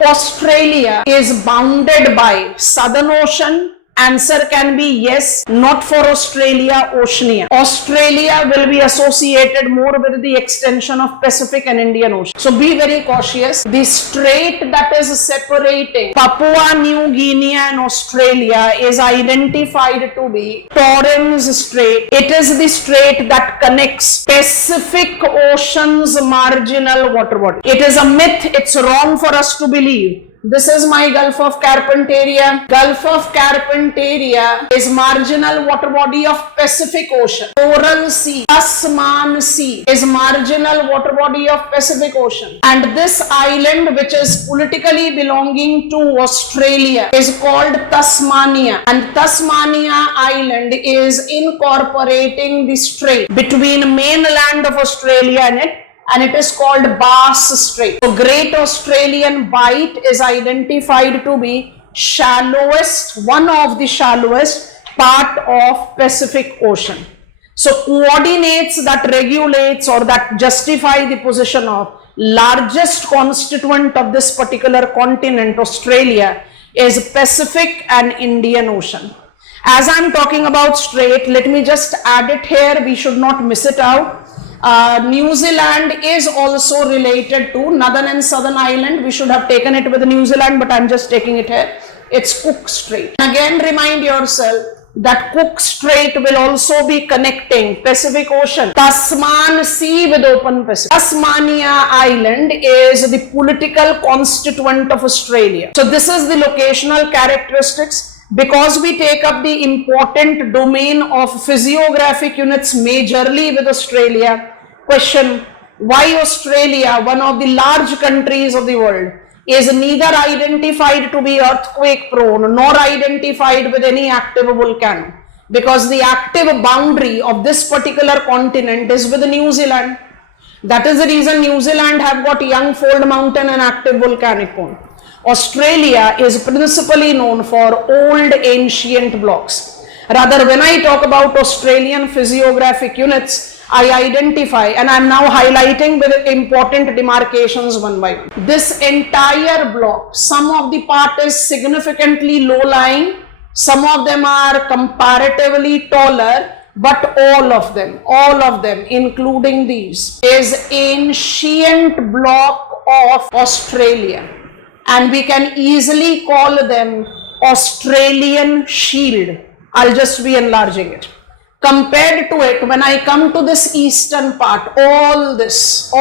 Australia is bounded by Southern Ocean. Answer can be yes, not for Australia, Oceania. Australia will be associated more with the extension of Pacific and Indian Ocean. So be very cautious. The strait that is separating Papua New Guinea and Australia is identified to be Torres Strait. It is the strait that connects Pacific Ocean's marginal water body. It is a myth. It's wrong for us to believe. This is my Gulf of Carpentaria. Gulf of Carpentaria is marginal water body of Pacific Ocean. Coral Sea, Tasman Sea is marginal water body of Pacific Ocean. And this island, which is politically belonging to Australia, is called Tasmania. And Tasmania Island is incorporating the strait between mainland of Australia and it is called Bass Strait. So Great Australian Bight is identified to be shallowest, one of the shallowest part of Pacific Ocean. So coordinates that regulates or that justify the position of largest constituent of this particular continent, Australia, is Pacific and Indian Ocean. As I am talking about strait, let me just add it here. We should not miss it out. New Zealand is also related to Northern and Southern Island. We should have taken it with New Zealand, but I'm just taking it here. It's Cook Strait. Again, remind yourself that Cook Strait will also be connecting Pacific Ocean, Tasman Sea with open Pacific. Tasmania Island is the political constituent of Australia. So this is the locational characteristics. Because we take up the important domain of physiographic units majorly with Australia, question, why Australia, one of the large countries of the world, is neither identified to be earthquake prone nor identified with any active volcano? Because the active boundary of this particular continent is with New Zealand. That is the reason New Zealand have got Youngfold Mountain and active volcanic cone. Australia is principally known for old ancient blocks. Rather, when I talk about Australian physiographic units, I identify, and I am now highlighting with important demarcations one by one. This entire block, some of the part is significantly low-lying, some of them are comparatively taller, but all of them, including these, is ancient block of Australia. And we can easily call them Australian Shield. I'll just be enlarging it. Compared to it, when I come to this eastern part, all this,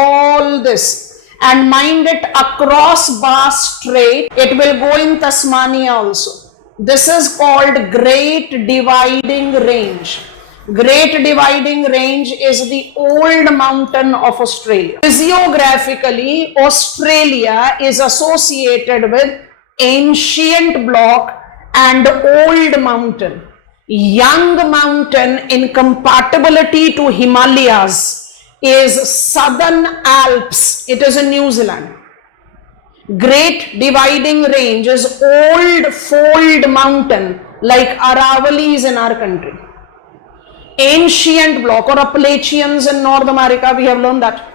and mind it across Bass Strait, it will go in Tasmania also. This is called Great Dividing Range. Great Dividing Range is the old mountain of Australia. Physiographically, Australia is associated with ancient block and old mountain. Young mountain in compatibility to Himalayas is Southern Alps. It is in New Zealand. Great Dividing Range is old fold mountain like Aravallis in our country. Ancient block or Appalachians in North America, we have learned that.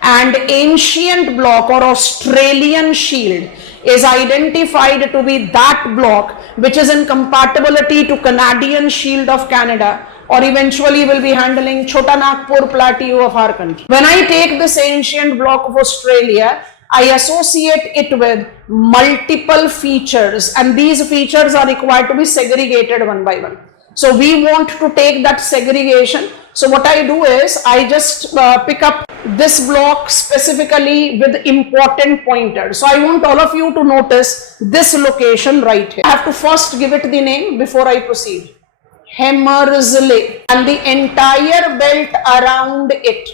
And ancient block or Australian Shield is identified to be that block which is in compatibility to Canadian Shield of Canada, or eventually will be handling Chota Nagpur Plateau of our country. When I take this ancient block of Australia, I associate it with multiple features, and these features are required to be segregated one by one. So we want to take that segregation. So what I do is I just pick up this block specifically with important pointers. So I want all of you to notice this location right here. I have to first give it the name before I proceed. Hamersley, and the entire belt around it.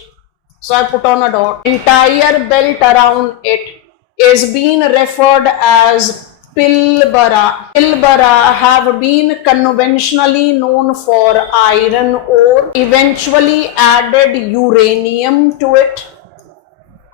So I put on a dot. Entire belt around it is being referred as Pilbara. Pilbara have been conventionally known for iron ore, eventually added uranium to it,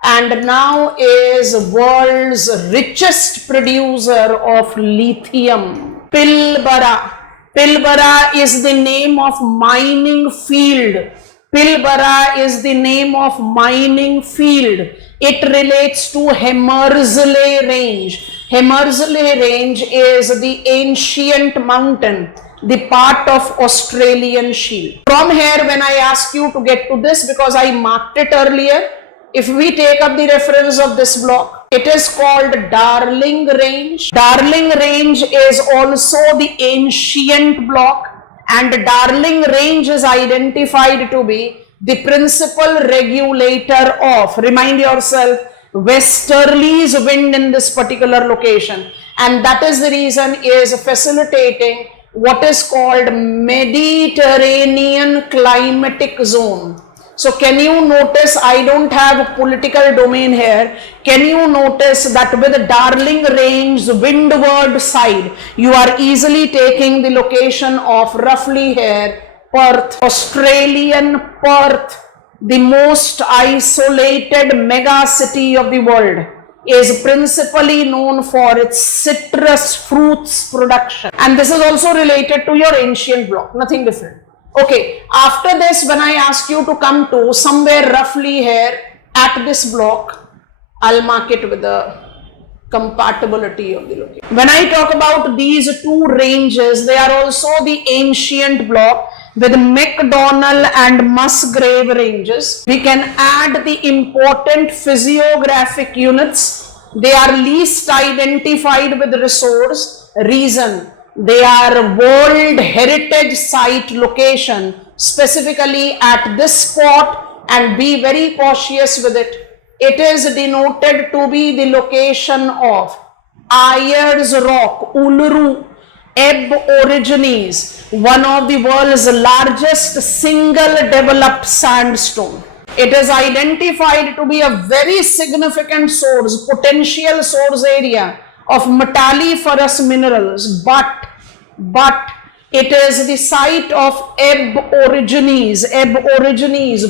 and now is world's richest producer of lithium. Pilbara. Pilbara is the name of mining field. Pilbara is the name of mining field. It relates to Hamersley Range. Hamersley Range is the ancient mountain, the part of Australian Shield. From here, when I ask you to get to this, because I marked it earlier, if we take up the reference of this block, it is called Darling Range. Darling Range is also the ancient block, and Darling Range is identified to be the principal regulator of, remind yourself, westerlies wind in this particular location, and that is the reason is facilitating what is called Mediterranean climatic zone. So can you notice, I don't have a political domain here. Can you notice that with the Darling Range windward side, you are easily taking the location of roughly here Perth, Australian Perth, the most isolated mega city of the world, is principally known for its citrus fruits production. And this is also related to your ancient block, nothing different. Okay, after this, when I ask you to come to somewhere roughly here at this block, I'll mark it with the compatibility of the location. When I talk about these two ranges, they are also the ancient block with McDonnell and Musgrave ranges. We can add the important physiographic units. They are least identified with resource. Reason, they are World Heritage Site location, specifically at this spot, and be very cautious with it. It is denoted to be the location of Ayers Rock, Uluru, Aborigines, one of the world's largest single developed sandstone. It is identified to be a very significant source, potential source area of metalliferous minerals, but it is the site of Aborigines,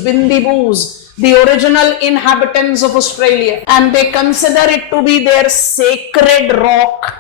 Bindibus, the original inhabitants of Australia, and they consider it to be their sacred rock,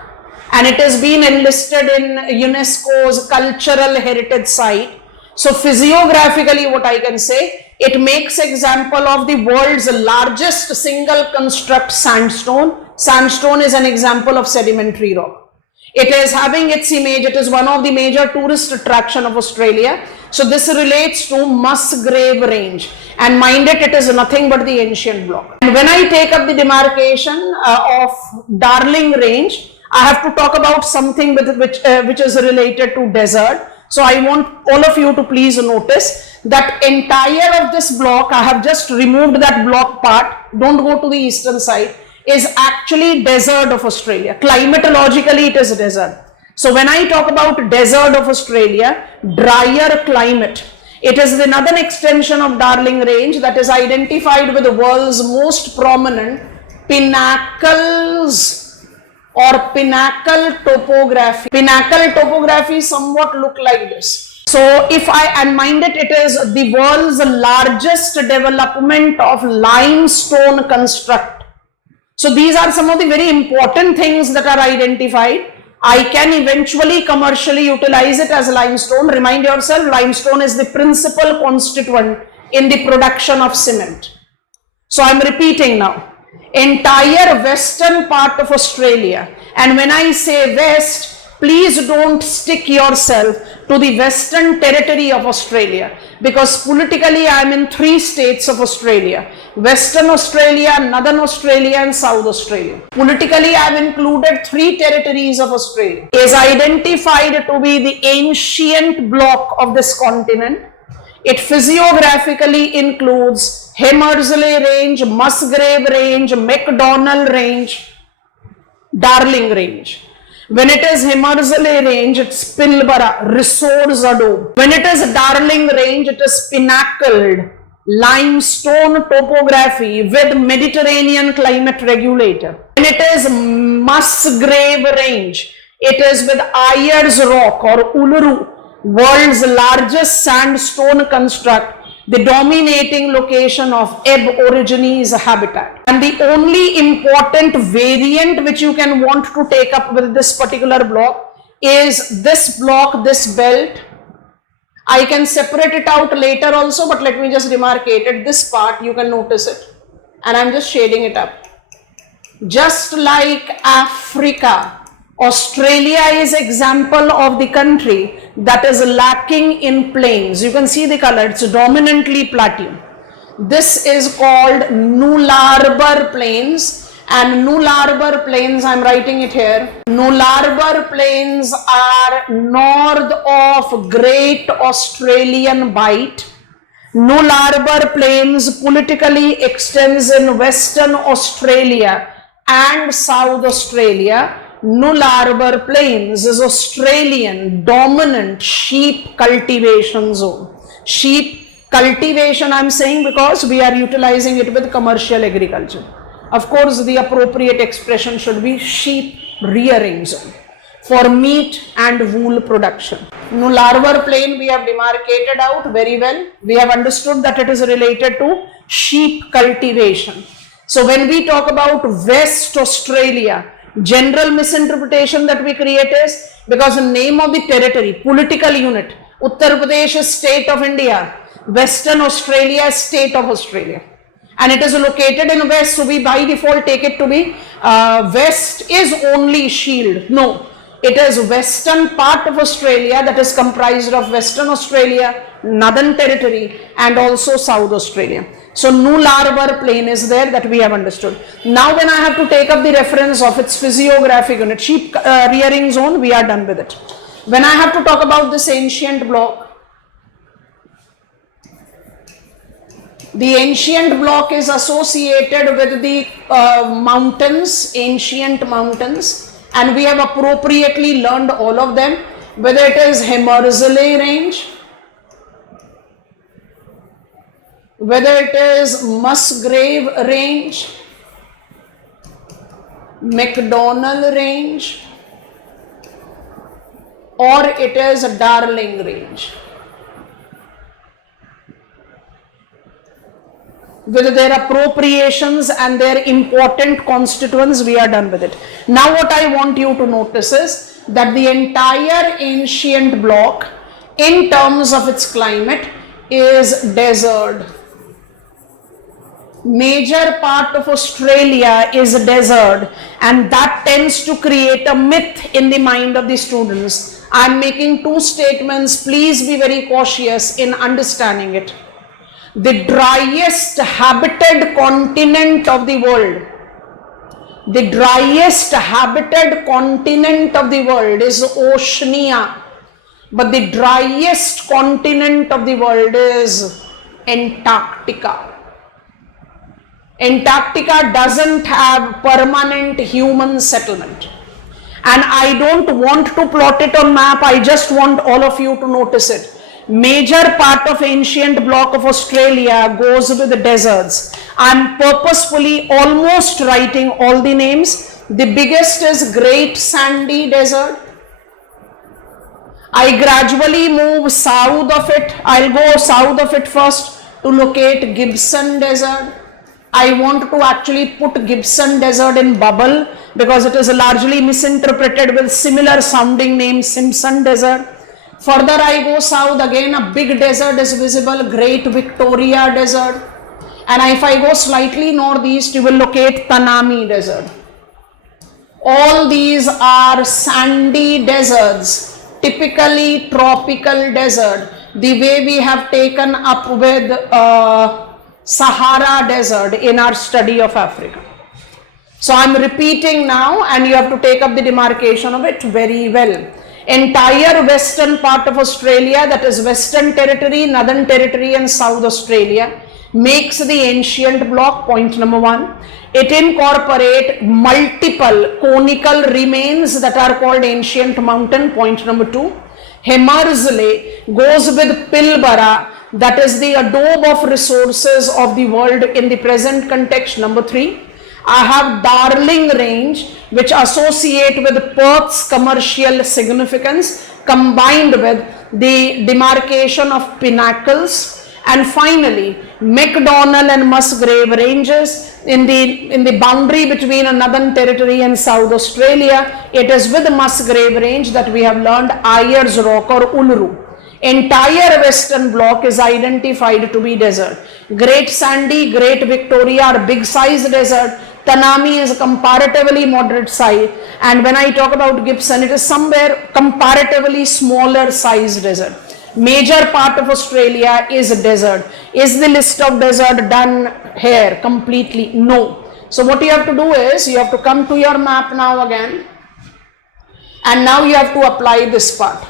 and it has been enlisted in UNESCO's cultural heritage site. So physiographically, what I can say, it makes example of the world's largest single construct sandstone. Sandstone is an example of sedimentary rock. It is having its image, it is one of the major tourist attraction of Australia. So this relates to Musgrave Range, and mind it, it is nothing but the ancient block. And when I take up the demarcation of Darling Range, I have to talk about something with which is related to desert. So I want all of you to please notice that entire of this block, I have just removed that block part, don't go to the eastern side, is actually desert of Australia. Climatologically, it is desert. So when I talk about desert of Australia, drier climate, it is the northern extension of Darling Range that is identified with the world's most prominent pinnacles or pinnacle topography. Pinnacle topography somewhat look like this. So if and mind it, it is the world's largest development of limestone construct. So these are some of the very important things that are identified. I can eventually commercially utilize it as limestone. Remind yourself, limestone is the principal constituent in the production of cement. So I'm repeating now. Entire western part of Australia, and when I say west, please don't stick yourself to the western territory of Australia, because politically I am in 3 states of Australia: Western Australia, Northern Australia and South Australia. Politically I have included 3 territories of Australia. Is identified to be the ancient block of this continent. It physiographically includes Hamersley Range, Musgrave Range, McDonnell Range, Darling Range. When it is Hamersley Range, it's Pilbara, resource adobe. When it is Darling Range, it is pinnacled limestone topography with Mediterranean climate regulator. When it is Musgrave Range, it is with Ayers Rock or Uluru, world's largest sandstone construct, the dominating location of Aborigines habitat. And the only important variant which you can want to take up with this particular block is this block, this belt. I can separate it out later also, but let me just demarcate it. This part, you can notice it, and I'm just shading it up. Just like Africa, Australia is example of the country that is lacking in plains. You can see the color, it's dominantly plateau. This is called Nullarbor Plains, and Nullarbor Plains, I'm writing it here. Nullarbor Plains are north of Great Australian Bight. Nullarbor Plains politically extends in Western Australia and South Australia. Nullarbor Plains is Australian dominant sheep cultivation zone. Sheep cultivation I'm saying because we are utilizing it with commercial agriculture. Of course, the appropriate expression should be sheep rearing zone for meat and wool production. Nullarbor Plain we have demarcated out very well. We have understood that it is related to sheep cultivation. So when we talk about West Australia, general misinterpretation that we create is because the name of the territory, political unit, Uttar Pradesh is state of India, Western Australia is state of Australia. And it is located in West, so we by default take it to be West is only Shield. No, it is western part of Australia that is comprised of Western Australia, Northern Territory and also South Australia. So Nullarbor Plain is there, that we have understood. Now when I have to take up the reference of its physiographic unit, sheep rearing zone, we are done with it. When I have to talk about this ancient block, the ancient block is associated with the mountains, ancient mountains, and we have appropriately learned all of them, whether it is Hamersleigh Range, whether it is Musgrave Range, McDonnell Range, or it is Darling Range. With their appropriations and their important constituents, we are done with it. Now what I want you to notice is that the entire ancient block in terms of its climate is desert. Major part of Australia is desert, and that tends to create a myth in the mind of the students. I am making two statements, please be very cautious in understanding it. The driest habited continent of the world, the driest habited continent of the world is Oceania, but the driest continent of the world is Antarctica. Antarctica doesn't have permanent human settlement, and I don't want to plot it on map, I just want all of you to notice it. Major part of ancient block of Australia goes with the deserts. I am purposefully almost writing all the names. The biggest is Great Sandy Desert. I gradually move south of it. I'll go south of it first to locate Gibson Desert. I want to actually put Gibson Desert in bubble because it is largely misinterpreted with similar sounding name Simpson Desert. Further I go south, again a big desert is visible, Great Victoria Desert. And if I go slightly northeast, you will locate Tanami Desert. All these are sandy deserts, typically tropical desert, the way we have taken up with Sahara Desert in our study of Africa. So I am repeating now, and you have to take up the demarcation of it very well. Entire western part of Australia, that is Western Territory, Northern Territory and South Australia, makes the ancient block, point number one. It incorporates multiple conical remains that are called ancient mountain, point number two. Hamersleigh goes with Pilbara, that is the adobe of resources of the world in the present context, number three. I have Darling Range, which associate with Perth's commercial significance combined with the demarcation of pinnacles, and finally McDonnell and Musgrave Ranges in the boundary between Northern Territory and South Australia. It is with Musgrave Range that we have learned Ayers Rock or Uluru. Entire western block is identified to be desert. Great Sandy, Great Victoria are big size desert. Tanami is a comparatively moderate size, and when I talk about Gibson, it is somewhere comparatively smaller size desert. Major part of Australia is a desert. Is the list of desert done here completely? No. So what you have to do is, you have to come to your map now again, and now you have to apply this part.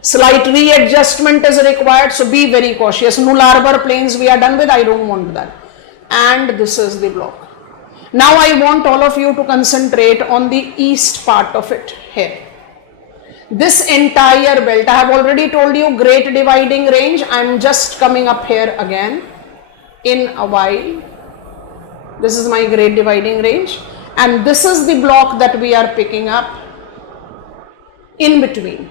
Slight readjustment is required, so be very cautious. Null Arbor plains we are done with, I don't want that. And this is the block. Now I want all of you to concentrate on the east part of it here. This entire belt, I have already told you, Great Dividing Range. I am just coming up here again in a while. This is my Great Dividing Range, and this is the block that we are picking up in between.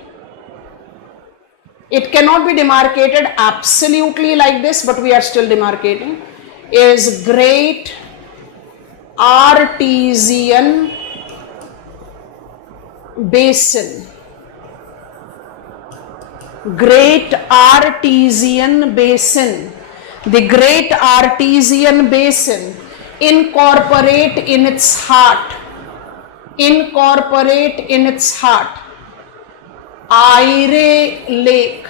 It cannot be demarcated absolutely like this, but we are still demarcating. Is Great Artesian Basin. Great Artesian Basin. The Great Artesian Basin incorporate in its heart Eyre Lake.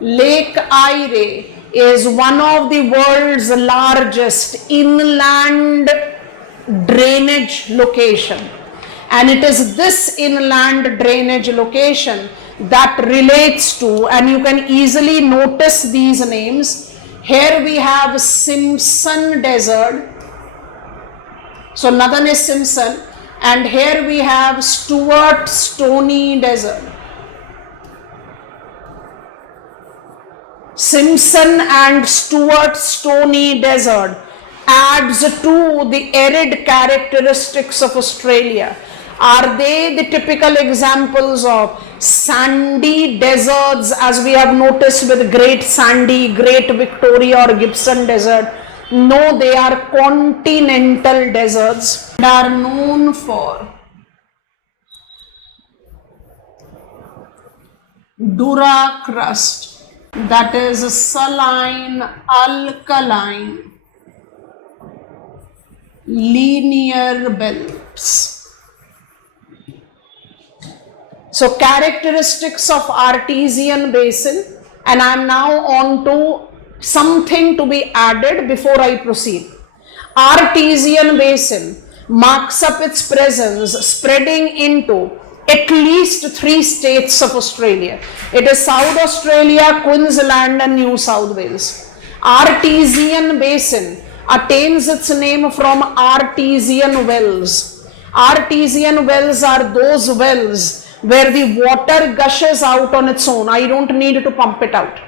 Lake Eyre is one of the world's largest inland drainage location, and it is this inland drainage location that relates to, and you can easily notice these names. Here we have Simpson Desert, so northern is Simpson, and here we have Stuart Stony Desert. Simpson and Stuart Stony Desert adds to the arid characteristics of Australia. Are they the typical examples of sandy deserts, as we have noticed with Great Sandy, Great Victoria or Gibson Desert? No, they are continental deserts and are known for Dura crust, that is saline, alkaline, linear belts. So characteristics of Artesian Basin, and I am now on to something to be added before I proceed. Artesian Basin marks up its presence spreading into at least 3 states of Australia. It is South Australia, Queensland and New South Wales. Artesian Basin attains its name from artesian wells. Artesian wells are those wells where the water gushes out on its own. I don't need to pump it out.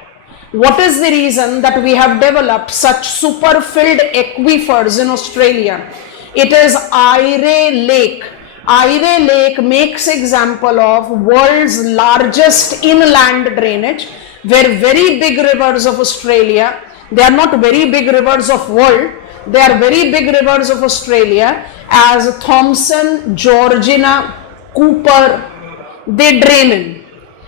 What is the reason that we have developed such super-filled aquifers in Australia? It is Eyre Lake. Eyre Lake makes example of world's largest inland drainage, where very big rivers of Australia, they are not very big rivers of world, they are very big rivers of Australia, as Thomson, Georgina, Cooper, they drain in,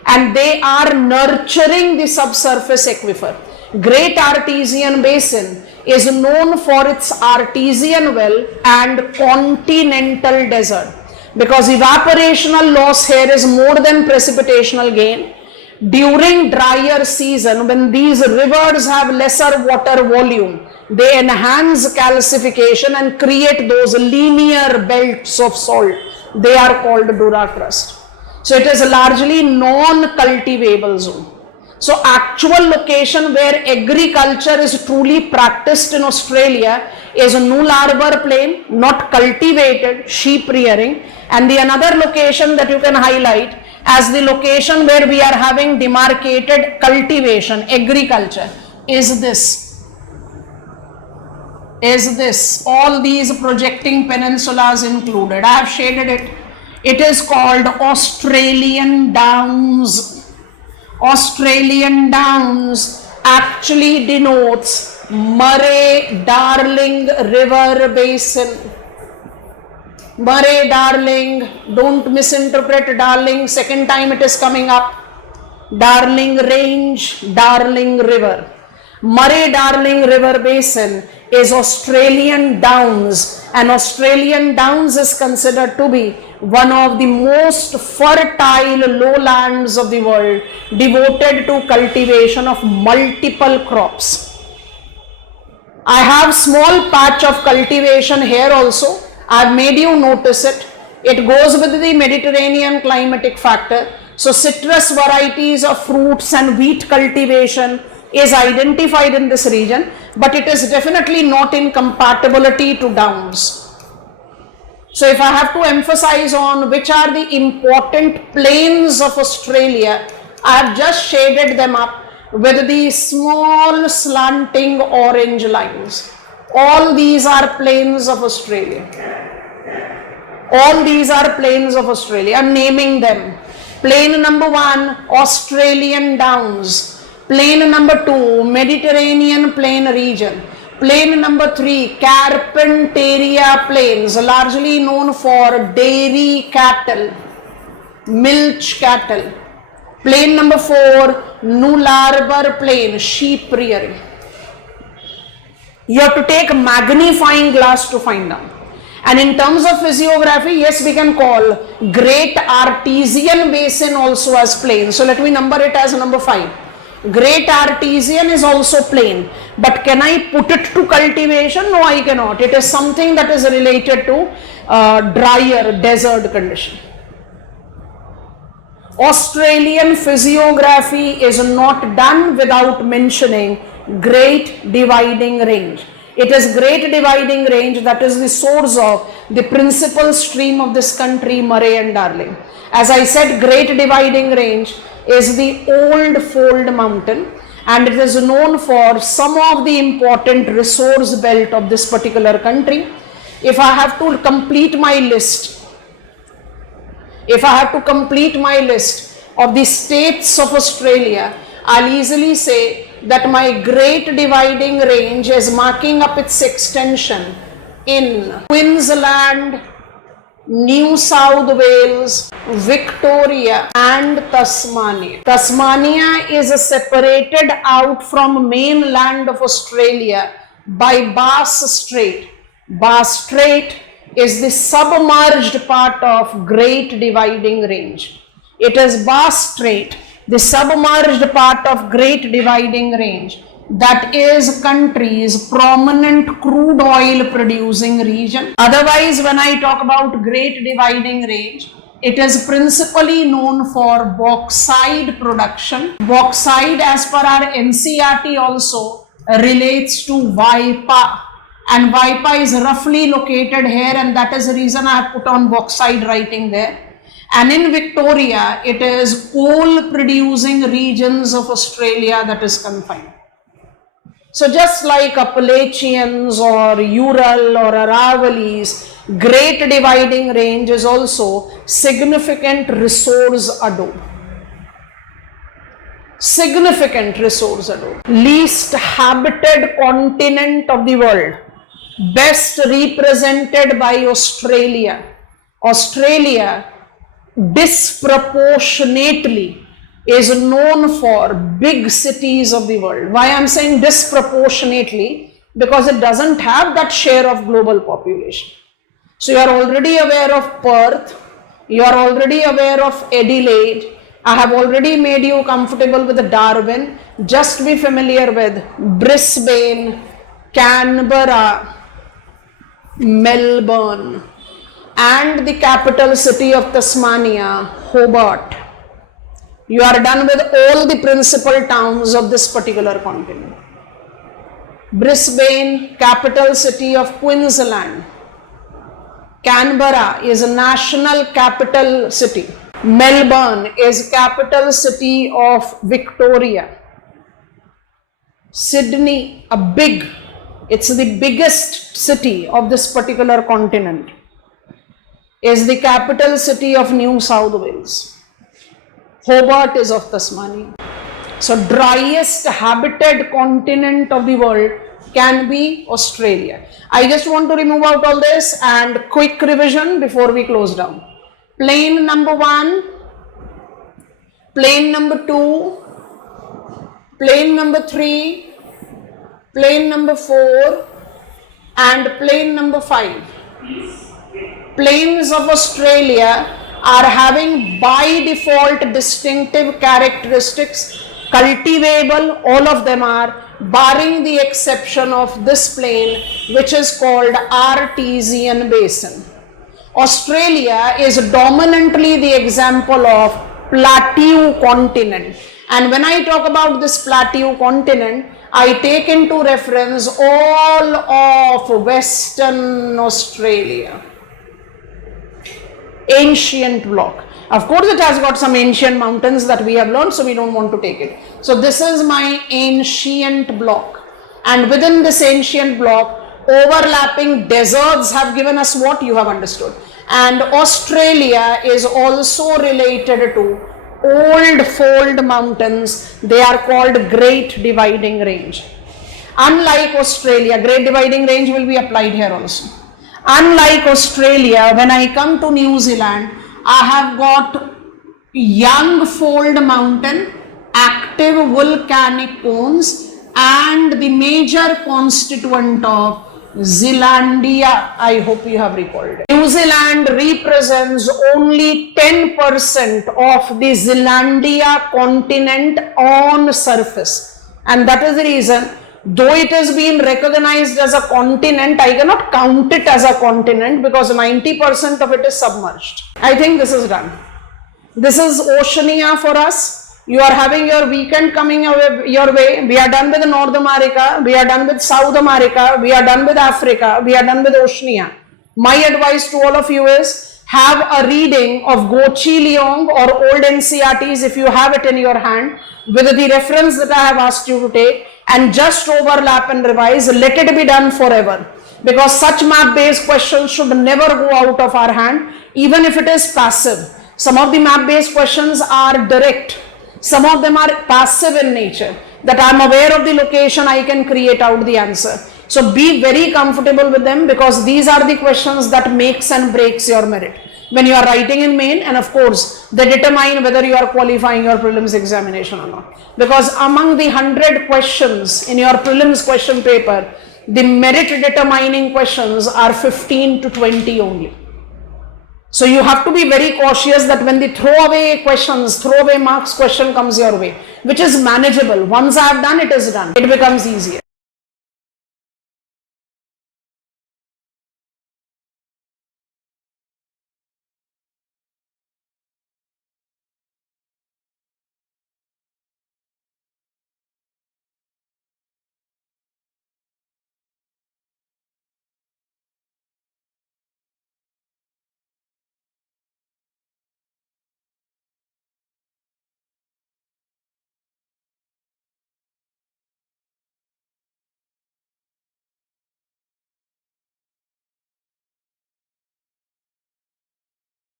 and they are nurturing the subsurface aquifer. Great Artesian Basin is known for its artesian well and continental desert, because evaporational loss here is more than precipitational gain. During drier season, when these rivers have lesser water volume, they enhance calcification and create those linear belts of salt. They are called Dura crust. So it is a largely non-cultivable zone. So actual location where agriculture is truly practiced in Australia is Null Arbor Plain, not cultivated, sheep rearing. And the another location that you can highlight as the location where we are having demarcated cultivation, agriculture, is this. All these projecting peninsulas included. I have shaded it. It is called Australian Downs. Australian Downs actually denotes Murray-Darling River Basin. Murray-Darling, don't misinterpret Darling, second time it is coming up. Darling Range, Darling River. Murray-Darling River Basin is Australian Downs, and Australian Downs is considered to be one of the most fertile lowlands of the world, devoted to cultivation of multiple crops. I have small patch of cultivation here also. I have made you notice it. It goes with the Mediterranean climatic factor. So citrus varieties of fruits and wheat cultivation is identified in this region, but it is definitely not in compatibility to downs. So if I have to emphasize on which are the important plains of Australia, I have just shaded them up with the small slanting orange lines. All these are plains of Australia. All these are plains of Australia. I am naming them. Plain number 1, Australian Downs. Plain number 2, Mediterranean Plain region. Plain number 3, Carpentaria Plains, largely known for dairy cattle, milch cattle. Plain number 4, Nullarbor Plain, sheep rearing. You have to take magnifying glass to find out. And in terms of physiography, yes, we can call Great Artesian Basin also as plain. So let me number it as number 5. Great Artesian is also plain, but can I put it to cultivation? No, I cannot. It is something that is related to drier desert condition. Australian physiography is not done without mentioning Great Dividing Range. It is Great Dividing Range that is the source of the principal stream of this country, Murray and Darling. As I said, Great Dividing Range is the Old Fold Mountain, and it is known for some of the important resource belt of this particular country. If I have to complete my list, of the states of Australia, I'll easily say that my Great Dividing Range is marking up its extension in Queensland, New South Wales, Victoria and Tasmania. Tasmania is separated out from mainland of Australia by Bass Strait. Bass Strait is the submerged part of Great Dividing Range. It is Bass Strait, the submerged part of Great Dividing Range, that is country's prominent crude oil producing region. Otherwise, when I talk about Great Dividing Range, it is principally known for bauxite production. Bauxite, as per our NCERT, also relates to Waipa, and Waipa is roughly located here, and that is the reason I have put on bauxite writing there. And in Victoria, it is coal producing regions of Australia that is confined. So just like Appalachians or Ural or Aravallis, Great Dividing Range is also significant resource ado. Significant resource ado. Least habited continent of the world, best represented by Australia. Australia disproportionately is known for big cities of the world. Why I am saying disproportionately? Because it doesn't have that share of global population. So you are already aware of Perth, you are already aware of Adelaide, I have already made you comfortable with Darwin. Just be familiar with Brisbane, Canberra, Melbourne, and the capital city of Tasmania, Hobart. You are done with all the principal towns of this particular continent. Brisbane, capital city of Queensland. Canberra is a national capital city. Melbourne is capital city of Victoria. Sydney, it's the biggest city of this particular continent, is the capital city of New South Wales. Hobart is of Tasmania. So driest habited continent of the world can be Australia. I just want to remove out all this and quick revision before we close down. Plain number 1, plain number 2, plain number 3, plane number 4 and plane number 5. Plains of Australia are having by default distinctive characteristics, cultivable, all of them are, barring the exception of this plain which is called Artesian Basin. Australia is dominantly the example of plateau continent, and when I talk about this plateau continent, I take into reference all of Western Australia. Ancient block. Of course, it has got some ancient mountains that we have learned, so we don't want to take it. So this is my ancient block, and within this ancient block, overlapping deserts have given us what you have understood. And Australia is also related to old fold mountains. They are called Great Dividing Range. Unlike Australia, Great Dividing Range will be applied here also. Unlike Australia, when I come to New Zealand, I have got young fold mountain, active volcanic cones, and the major constituent of Zealandia. I hope you have recalled it. New Zealand represents only 10% of the Zealandia continent on surface, and that is the reason, though it has been recognized as a continent, I cannot count it as a continent because 90% of it is submerged. I think this is done. This is Oceania for us. You are having your weekend coming your way. We are done with North America. We are done with South America. We are done with Africa. We are done with Oceania. My advice to all of you is have a reading of Gochi Leong or old NCERTs if you have it in your hand with the reference that I have asked you to take, and just overlap and revise. Let it be done forever, because such map based questions should never go out of our hand, even if it is passive. Some of the map based questions are direct. Some of them are passive in nature, that I am aware of the location, I can create out the answer. So be very comfortable with them, because these are the questions that makes and breaks your merit when you are writing in main, and of course they determine whether you are qualifying your prelims examination or not. Because among the 100 questions in your prelims question paper, the merit determining questions are 15 to 20 only. So you have to be very cautious that when the throwaway questions, throwaway marks question comes your way, which is manageable. Once I have done, it is done. It becomes easier.